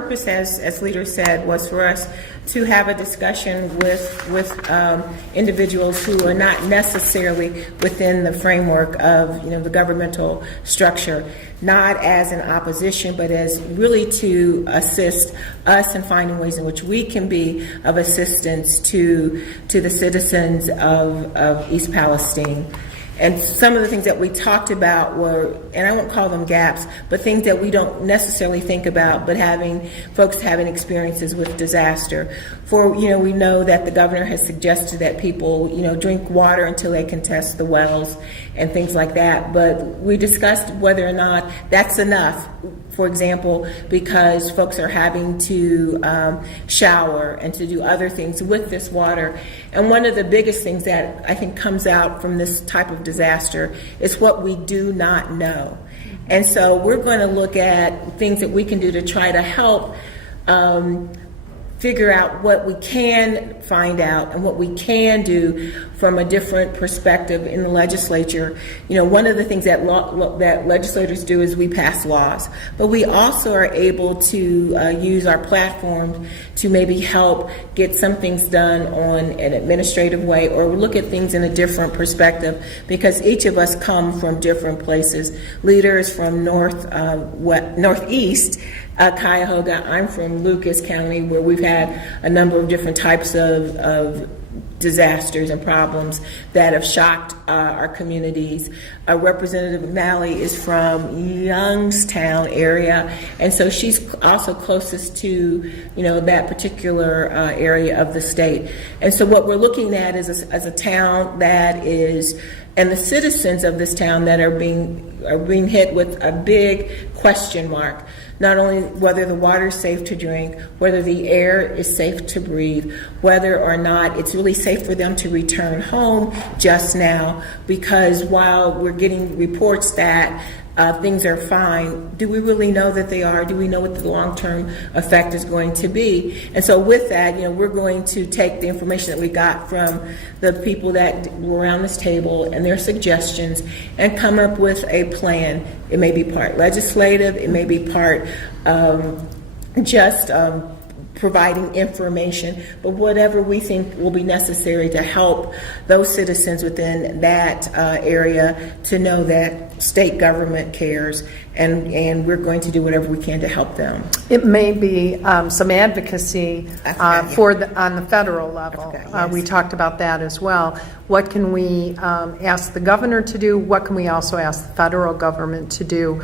purpose, as leader said, was for us to have a discussion with individuals who are not necessarily within the framework of the governmental structure, not as an opposition, but as really to assist us in finding ways in which we can be of assistance to the citizens of East Palestine. And some of the things that we talked about were, and I won't call them gaps, but things that we don't necessarily think about, but folks having experiences with disaster. We know that the governor has suggested that people, drink water until they can test the wells and things like that. But we discussed whether or not that's enough. For example, because folks are having to shower and to do other things with this water. And one of the biggest things that I think comes out from this type of disaster is what we do not know. And so we're going to look at things that we can do to try to help figure out what we can find out and what we can do from a different perspective in the legislature. One of the things that that legislators do is we pass laws, but we also are able to use our platform to maybe help get some things done on an administrative way, or look at things in a different perspective, because each of us come from different places. Leaders from northeast Cuyahoga. I'm from Lucas County, where we've had a number of different types of disasters and problems that have shocked our communities. Representative Malley is from Youngstown area, and so she's also closest to that particular area of the state. And so what we're looking at is as a town that is, and the citizens of this town that are being hit with a big question mark. Not only whether the water is safe to drink, whether the air is safe to breathe, whether or not it's really safe for them to return home just now, because while we're getting reports that things are fine, do we really know that they are? Do we know what the long-term effect is going to be? And so with that, we're going to take the information that we got from the people that were around this table and their suggestions and come up with a plan. It may be part legislative, it may be part just providing information, but whatever we think will be necessary to help those citizens within that area to know that state government cares, and we're going to do whatever we can to help them. It may be some advocacy on the federal level. Yes. We talked about that as well. What can we ask the governor to do? What can we also ask the federal government to do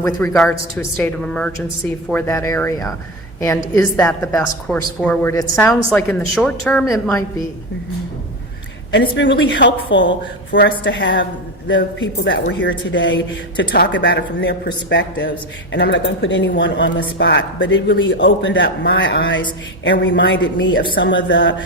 with regards to a state of emergency for that area? And is that the best course forward? It sounds like in the short term it might be. Mm-hmm. And it's been really helpful for us to have the people that were here today to talk about it from their perspectives. And I'm not going to put anyone on the spot, but it really opened up my eyes and reminded me of some of the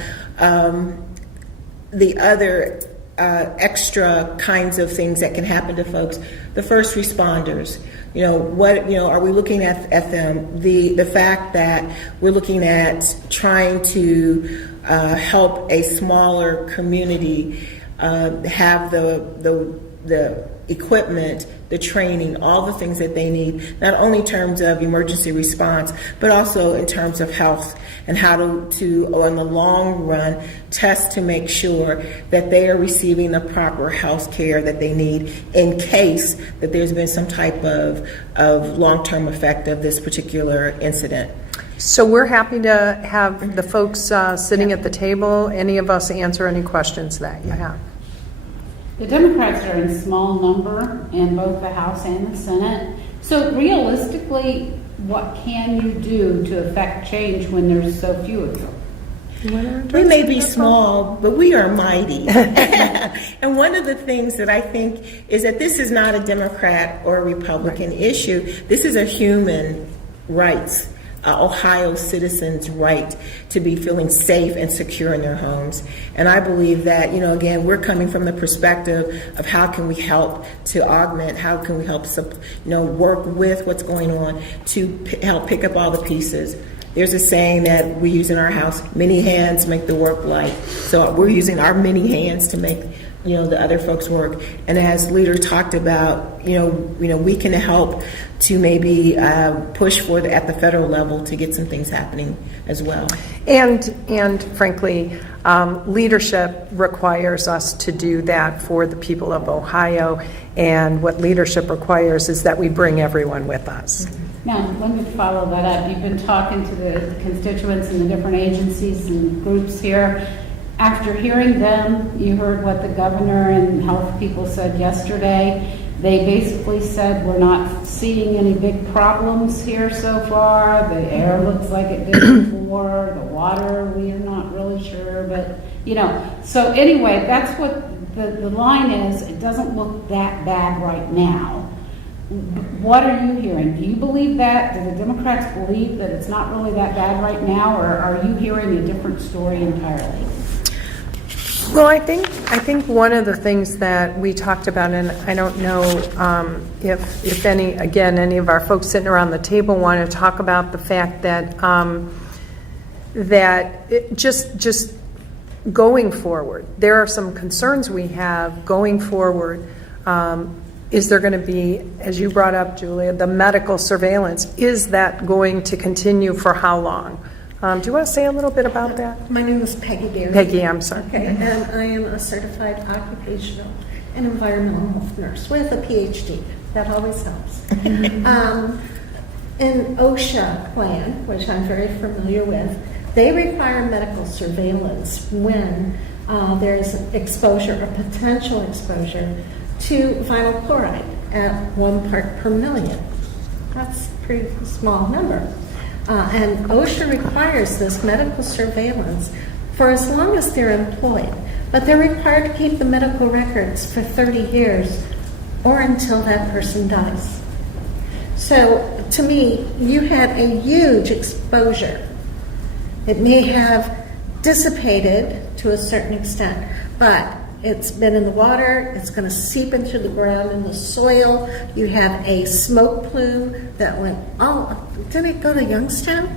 other extra kinds of things that can happen to folks. The first responders. Are we looking at them? The fact that we're looking at trying to help a smaller community have the equipment, the training, all the things that they need, not only in terms of emergency response, but also in terms of health, and how to on the long run, test to make sure that they are receiving the proper health care that they need in case that there's been some type of long-term effect of this particular incident. So we're happy to have the folks sitting at the table. Any of us answer any questions that you have. The Democrats are in small number in both the House and the Senate. So realistically, what can you do to affect change when there's so few of them? We may be small, but we are mighty. And one of the things that I think is that this is not a Democrat or a Republican issue. This is a human rights, Ohio citizens' right to be feeling safe and secure in their homes. And I believe that, again, we're coming from the perspective of how can we help to augment, how can we help, work with what's going on to help pick up all the pieces. There's a saying that we use in our house, many hands make the work light. So we're using our many hands to make the other folks' work. And as leader talked about, we can help to maybe push for at the federal level to get some things happening as well. And frankly, leadership requires us to do that for the people of Ohio, and what leadership requires is that we bring everyone with us. Now, let me follow that up. You've been talking to the constituents and the different agencies and groups here. After hearing them, you heard what the governor and health people said yesterday. They basically said, we're not seeing any big problems here so far. The air looks like it did before. The water, we are not really sure. But, so anyway, that's what the line is. It doesn't look that bad right now. What are you hearing? Do you believe that? Do the Democrats believe that it's not really that bad right now? Or are you hearing a different story entirely? Well, I think one of the things that we talked about, and I don't know if any of our folks sitting around the table want to talk about the fact that just going forward, there are some concerns we have going forward. Is there going to be, as you brought up, Julia, the medical surveillance? Is that going to continue for how long? Do you want to say a little bit about that? My name is Peggy Berry. Peggy, I'm sorry. Okay, and I am a certified occupational and environmental health nurse with a PhD. That always helps. An OSHA plan, which I'm very familiar with, they require medical surveillance when there's exposure or potential exposure to vinyl chloride at 1 part per million. That's a pretty small number. And OSHA requires this medical surveillance for as long as they're employed, but they're required to keep the medical records for 30 years or until that person dies. So to me, you had a huge exposure. It may have dissipated to a certain extent, but it's been in the water, it's going to seep into the ground and the soil. You have a smoke plume that went, didn't it go to Youngstown?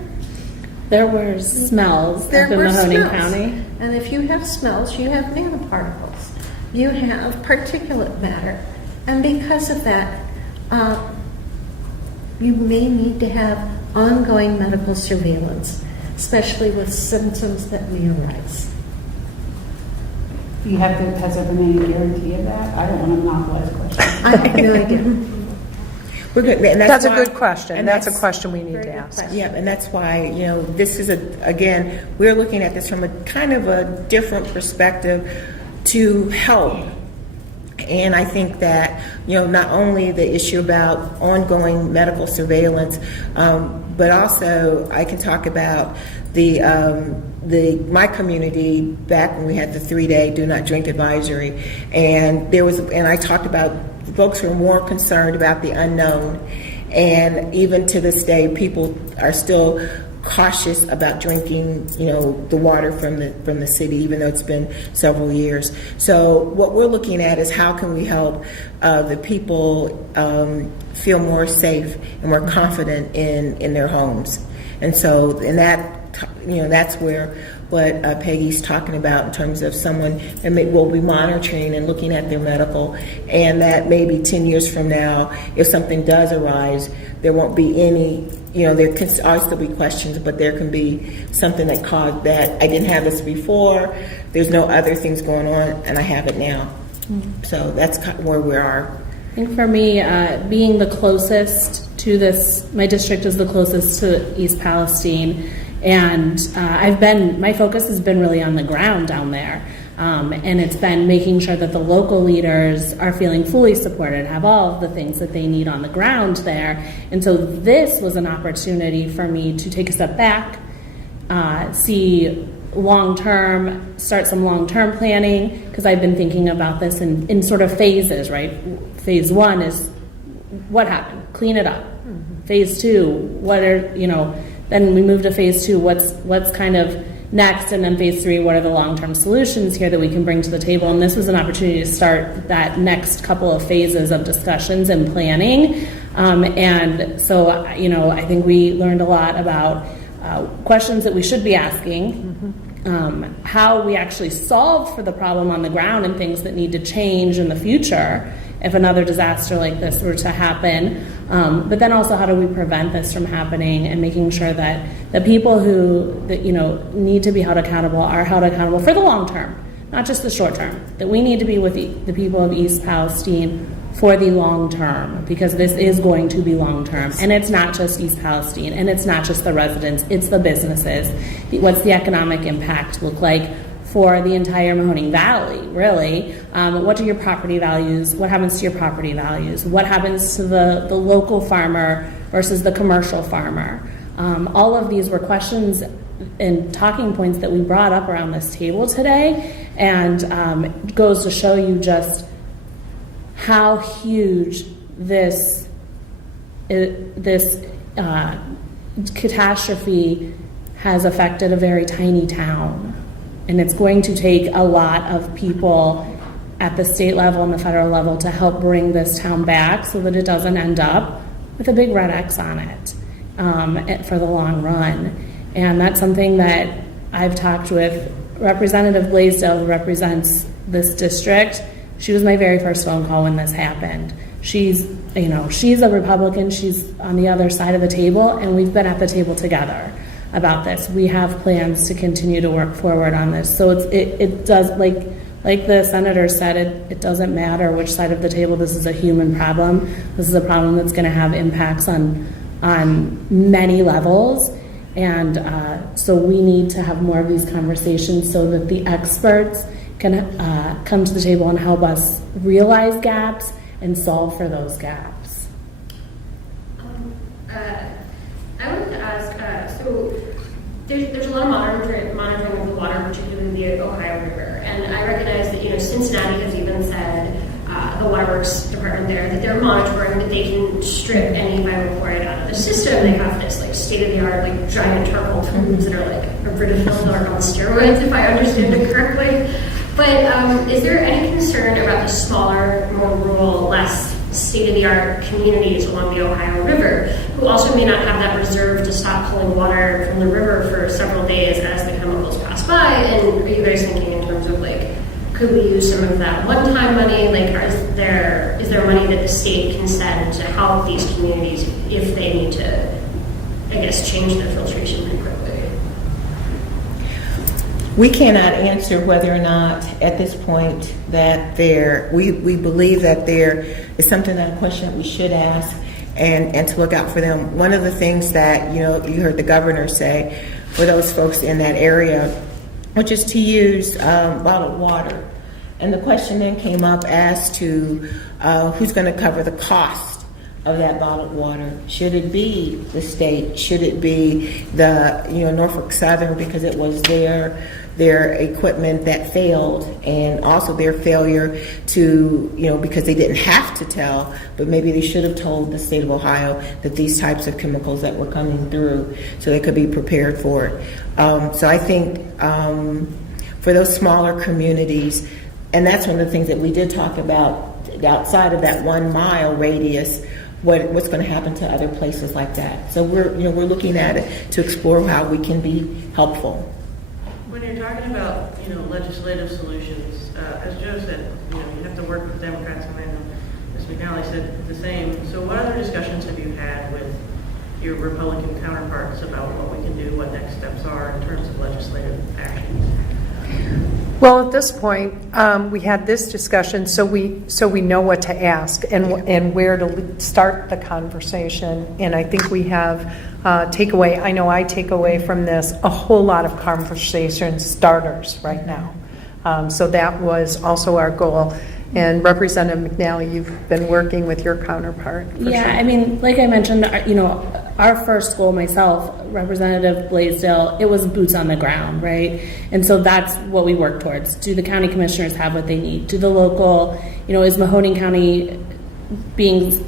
There were smells There up in were Mahoning smells. County. And if you have smells, you have nanoparticles. You have particulate matter. And because of that, you may need to have ongoing medical surveillance, especially with symptoms that may arise. Has there been any guarantee of that? I don't want to monopolize questions. I have no idea. We're good. And That's a why- good question. and That's a question we need Very to good ask. question. Yeah, and that's why, this is again, we're looking at this from a kind of a different perspective to help. And I think that, not only the issue about ongoing medical surveillance, but also I can talk about my community back when we had the 3-day do not drink advisory, and I talked about folks who are more concerned about the unknown, and even to this day, people are still cautious about drinking, the water from the city, even though it's been several years. So what we're looking at is how can we help the people feel more safe and more confident in their homes. And so, that's where what Peggy's talking about in terms of someone that will be monitoring and looking at their medical, and that maybe 10 years from now, if something does arise, there won't be any, there can always still be questions, but there can be something that caused that. I didn't have this before, there's no other things going on, and I have it now. So that's where we are. I think for me, being the closest to this, my district is the closest to East Palestine, and my focus has been really on the ground down there. And it's been making sure that the local leaders are feeling fully supported, have all of the things that they need on the ground there. And so this was an opportunity for me to take a step back, see long-term, start some long-term planning, because I've been thinking about this in sort of phases, right? Phase 1 is what happened, clean it up. Phase 2, then we move to phase 2, what's kind of next, and then phase 3, what are the long-term solutions here that we can bring to the table? And this was an opportunity to start that next couple of phases of discussions and planning. And so, I think we learned a lot about questions that we should be asking, how we actually solve for the problem on the ground and things that need to change in the future if another disaster like this were to happen. But then also, how do we prevent this from happening, and making sure that the people who need to be held accountable are held accountable for the long term, not just the short term. That we need to be with the people of East Palestine for the long term, because this is going to be long term. And it's not just East Palestine, and it's not just the residents, it's the businesses. What's the economic impact look like for the entire Mahoning Valley, really? What are your property values? What happens to your property values? What happens to the local farmer versus the commercial farmer? All of these were questions and talking points that we brought up around this table today, and it goes to show you just how huge this catastrophe has affected a very tiny town. And it's going to take a lot of people at the state level and the federal level to help bring this town back so that it doesn't end up with a big red X on it for the long run. And that's something that I've talked with Representative Blaisdell, who represents this district. She was my very first phone call when this happened. She's a Republican. She's on the other side of the table, and we've been at the table together about this. We have plans to continue to work forward on this. So it does, like the senator said, it doesn't matter which side of the table. This is a human problem. This is a problem that's going to have impacts on many levels. And so we need to have more of these conversations so that the experts can come to the table and help us realize gaps and solve for those gaps. I wanted to ask, so there's a lot of monitoring of the water, particularly the Ohio River, and I recognize that Cincinnati has even said, the waterworks department there, that they're monitoring, that they can strip any vinyl chloride out of the system. They have this state-of-the-art giant charcoal tubes that are ridofilm or on steroids, if I understand it correctly. But is there any concern about the smaller, more rural, less state-of-the-art communities along the Ohio River, who also may not have that reserve to stop pulling water from the river for several days as the chemicals pass by? And are you guys thinking in terms of could we use some of that one-time money? Is there money that the state can send to help these communities if they need to, change their filtration pretty quickly? We cannot answer whether or not at this point that we believe that there is something, that a question that we should ask and to look out for them. One of the things that you heard the governor say for those folks in that area, which is to use bottled water. And the question then came up as to who's going to cover the cost of that bottled water. Should it be the state? Should it be the Norfolk Southern, because it was their equipment that failed, and also their failure to because they didn't have to tell, but maybe they should have told the state of Ohio that these types of chemicals that were coming through, so they could be prepared for it. So I think for those smaller communities, and that's one of the things that we did talk about outside of that 1 mile radius, what's going to happen to other places like that. So we're looking at it to explore how we can be helpful. When you're talking about legislative solutions, as Joe said, you have to work with Democrats, and I know Ms. McNally said the same. So what other discussions have you had with your Republican counterparts about what we can do, what next steps are in terms of legislative actions? Well, at this point, we had this discussion, so we know what to ask and where to start the conversation. And I think we have takeaway. I know I take away from this a whole lot of conversation starters right now. So that was also our goal. And Representative McNally, you've been working with your counterpart. Yeah, sure. I mean, like I mentioned, our first goal, myself, Representative Blaisdell, it was boots on the ground, right? And so that's what we work towards. Do the county commissioners have what they need? Do the local, is Mahoning County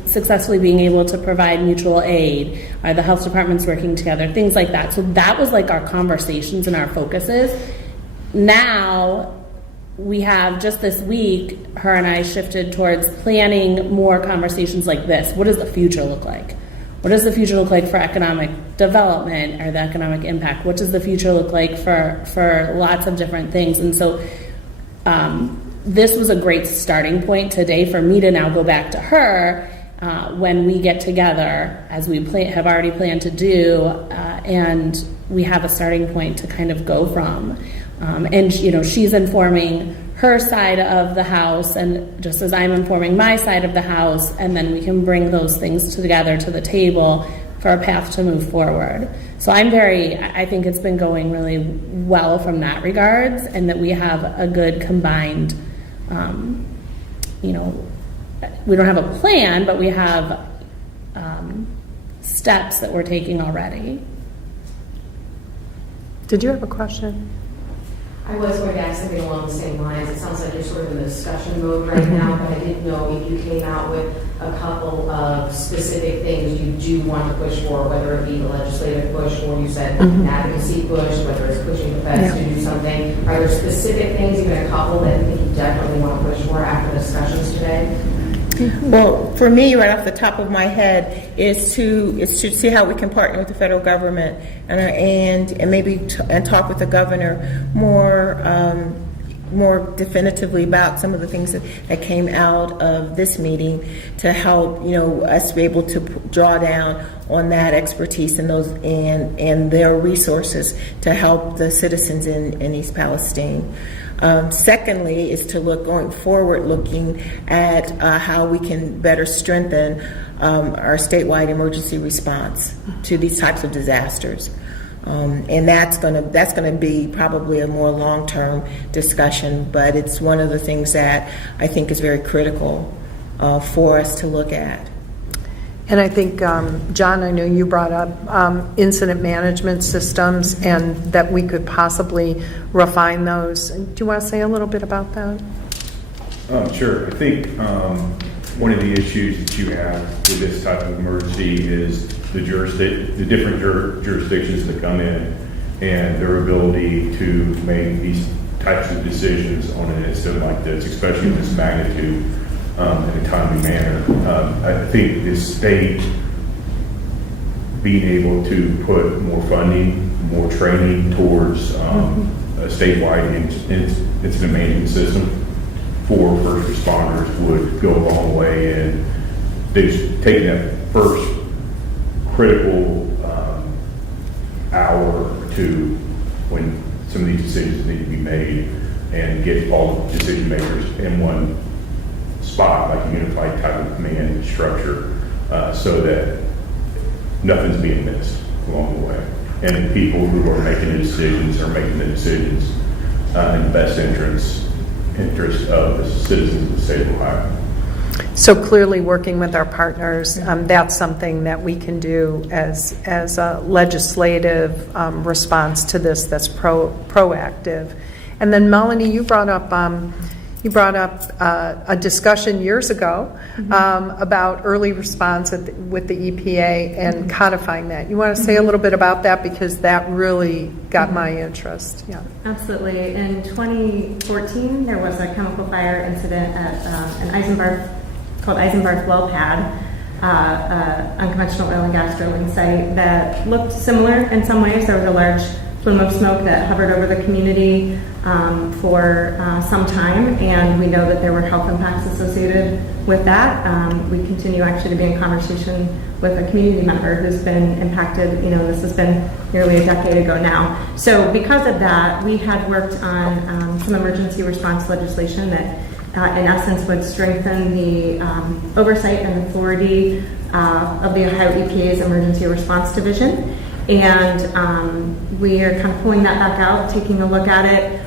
successfully being able to provide mutual aid? Are the health departments working together? Things like that. So that was our conversations and our focuses. Now, we have just this week, her and I shifted towards planning more conversations like this. What does the future look like? what does the future look like for economic development or the economic impact? What does the future look like for lots of different things? And so this was a great starting point today for me to now go back to her when we get together, as we have already planned to do, and we have a starting point to kind of go from. And she's informing her side of the house, and just as I'm informing my side of the house, and then we can bring those things together to the table for a path to move forward. So I think it's been going really well from that regards, and that we have a good combined, we don't have a plan, but we have steps that we're taking already. Did you have a question? I was going to ask something along the same lines. It sounds like you're sort of in the discussion mode right now, but I didn't know if you came out with a couple of specific things you do want to push for, whether it be the legislative push, or you said an advocacy push, whether it's pushing the feds to do something. Are there specific things, even a couple, that you think you definitely want to push for after the discussions today? Well, for me, right off the top of my head, is to see how we can partner with the federal government and maybe talk with the governor more definitively about some of the things that came out of this meeting, to help us be able to draw down on that expertise and those and their resources to help the citizens in East Palestine. Secondly, is to look going forward, looking at how we can better strengthen our statewide emergency response to these types of disasters, and that's going to be probably a more long-term discussion. But it's one of the things that I think is very critical for us to look at. And I think, John, I know you brought up incident management systems, and that we could possibly refine those. Do you want to say a little bit about that? Sure. I think one of the issues that you have with this type of emergency is the different jurisdictions that come in and their ability to make these types of decisions on an incident like this, especially of this magnitude. In a timely manner. I think the state being able to put more funding, more training towards a statewide incident management system for first responders would go a long way in taking that first critical hour or two when some of these decisions need to be made, and get all the decision makers in one spot, like a unified type of command structure, so that nothing's being missed along the way. And the people who are making the decisions are making the decisions in the best interest of the citizens of the state of Ohio. So clearly working with our partners, that's something that we can do as a legislative response to this that's proactive. And then Melanie, you brought up a discussion years ago about early response with the EPA and codifying that. You want to say a little bit about that, because that really got my interest. Yeah. Absolutely. In 2014, there was a chemical fire incident at an Eisenbarth well pad, unconventional oil and gas drilling site that looked similar in some ways. There was a large plume of smoke that hovered over the community for some time, and we know that there were health impacts associated with that. We continue actually to be in conversation with a community member who's been impacted. This has been nearly a decade ago now. So because of that, we had worked on some emergency response legislation that in essence would strengthen the oversight and authority of the Ohio EPA's Emergency Response Division. And we are kind of pulling that back out, taking a look at it.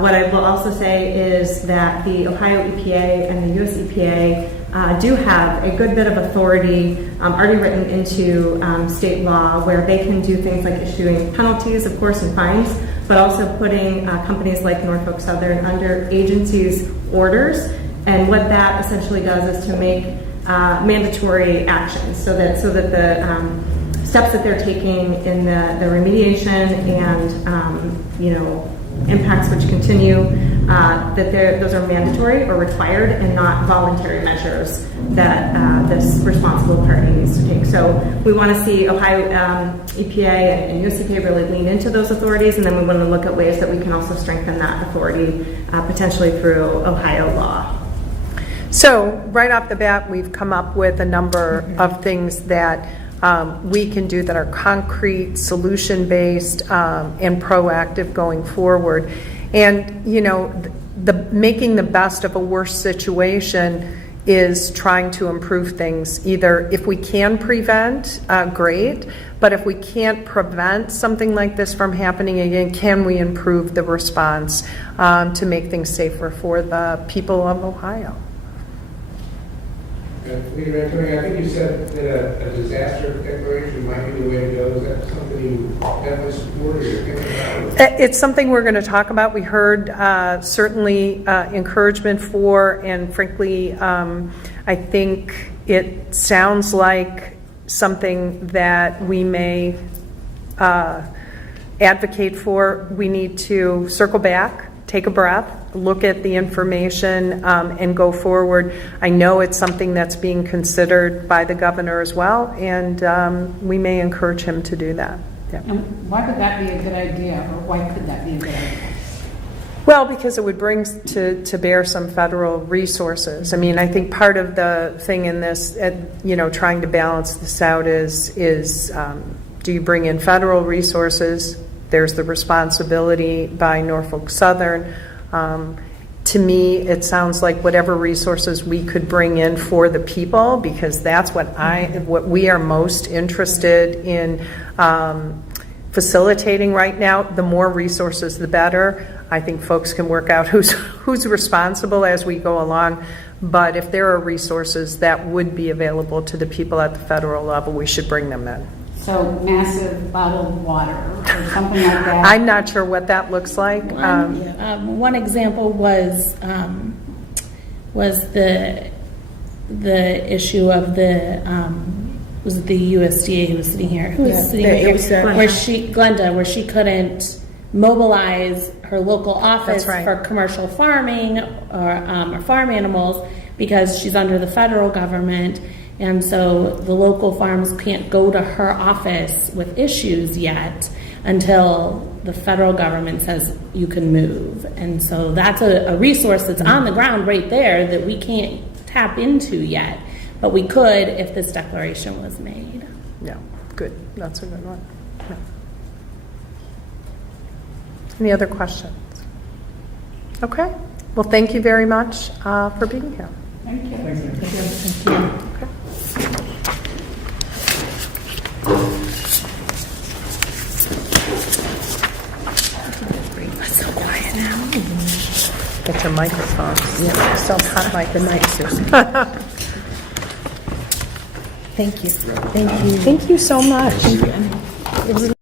What I will also say is that the Ohio EPA and the US EPA do have a good bit of authority already written into state law, where they can do things like issuing penalties, of course, and fines, but also putting companies like Norfolk Southern under agencies' orders. And what that essentially does is to make mandatory actions, so that the steps that they're taking in the remediation and impacts which continue those are mandatory or required and not voluntary measures that this responsible party needs to take. So we want to see Ohio EPA and USEPA really lean into those authorities, and then we want to look at ways that we can also strengthen that authority, potentially through Ohio law. So right off the bat, we've come up with a number of things that we can do that are concrete, solution-based, and proactive going forward. And, you know, making the best of a worse situation is trying to improve things. Either if we can prevent, great, but if we can't prevent something like this from happening again, can we improve the response to make things safer for the people of Ohio? Leader Anthony, I think you said that a disaster declaration might be the way to go. Is that something you definitely support or you're thinking about? It's something we're going to talk about. We heard certainly encouragement for, and frankly, I think it sounds like something that we may advocate for. We need to circle back, take a breath, look at the information, and go forward. I know it's something that's being considered by the governor as well, and we may encourage him to do that. Yeah. And why would that be a good idea, or why could that be a good idea? Well, because it would bring to bear some federal resources. I mean, I think part of the thing in this, you know, trying to balance this out is do you bring in federal resources? There's the responsibility by Norfolk Southern. To me, it sounds like whatever resources we could bring in for the people, because that's what we are most interested in facilitating right now. The more resources, the better. I think folks can work out who's responsible as we go along. But if there are resources that would be available to the people at the federal level, we should bring them in. So massive bottled water or something like that? I'm not sure what that looks like. One example was the issue of was it the USDA who was sitting here? Who was sitting here? Glenda, where she couldn't mobilize her local office for commercial farming or farm animals because she's under the federal government. And so the local farms can't go to her office with issues yet until the federal government says you can move. And so that's a resource that's on the ground right there that we can't tap into yet. But we could if this declaration was made. Yeah, good. That's a good one. Yeah. Any other questions? Okay. Well, thank you very much for being here. Thank you. Thank you. Okay. So quiet now. Get your microphones. Yeah, so hot mic and mics. Thank you. Thank you. Thank you so much. It was